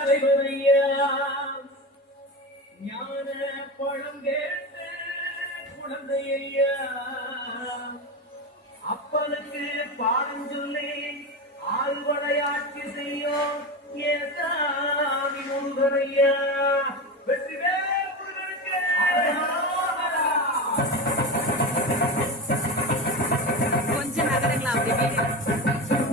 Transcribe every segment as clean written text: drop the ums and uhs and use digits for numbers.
தலைவரையா ஞான பழம் கேட்ட குழந்தையா அப்பனுக்கு பாடம் சொல்லி ஆழ்வடையாட்சி செய்யும் ஏசாமி முருகரையா வெற்றிவே கொஞ்சம் நகரங்களா அப்படி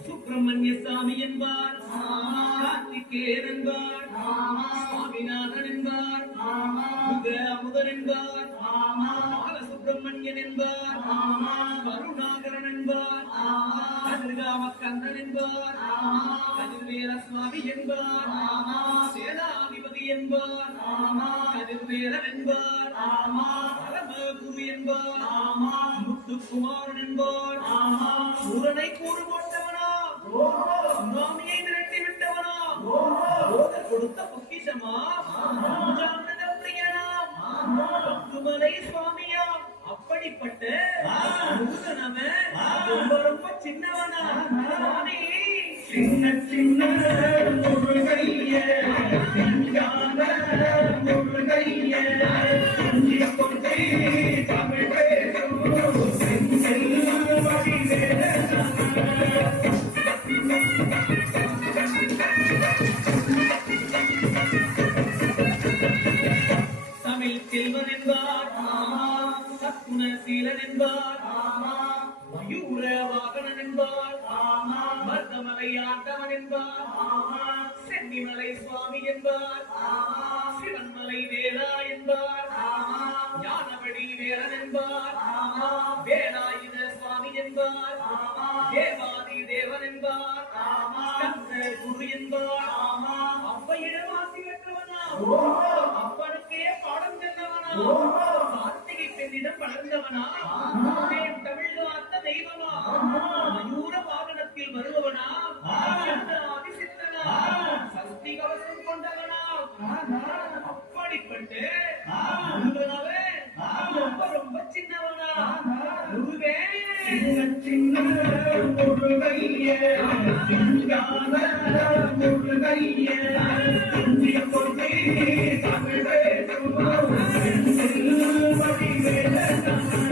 சுப்பிரமணிய சாமி என்பார் கார்த்திகேயன் என்பார் சுவாமிநாதன் என்பார் அமுதன் என்பார் பாலசுப்பிரமணியன் என்பார் கருணாகரன் என்பார் கதிர்காமக்கந்தன் என்பார் கதிர்வேல சுவாமி என்பார் சேனாதிபதி என்பார் கதிர்வேலன் என்பார் பரமகுரு என்பார் முத்துக்குமாரன் என்பார் சூரனை கூறு போட்டவனா சுனாமியை விரட்டி விட்டவனா கொடுத்த பொக்கிஷமா பத்துமலை சுவாமியா அப்படிப்பட்ட ரொம்ப ரொம்ப சின்னவனா சுவாமி சின்ன சின்ன முருகைய சிங்கான முருகைய கொண்டே தமிழ் பேசும் செந்தில் வடிவேல தமிழ் செல்வன் என்பார் சத்குணசீலன் என்பார் மயூர வாகனன் என்பார் மருதமலை ஆண்டவன் என்பார் சென்னிமலை சுவாமி என்பார் சிவன்மலை வேலா என்பார் ஞானபடி வேலன் என்பார் வேலாயுத சுவாமி என்பார் தேவாதி தேவன் என்பார் குரு என்பார் அப்பையிடவாசி பெற்றவனா அப்பனுக்கே பாடம் சென்றவனா கார்த்திகை பெண்ணிடம் வளர்ந்தவனா தமிழ் காத்த தெய்வமா மயூர வாகனத்தில் வருபவனா ஆதிசித்தனா சக்தி கவசம் கொண்டவனா அப்படிப்பட்டு ரொம்ப ரொம்ப சின்னவனா குருவே சின்ன முருகைய சிங்கான முருகைய கொண்டே தமிழ் பேசும் வடிவேல தமிழ்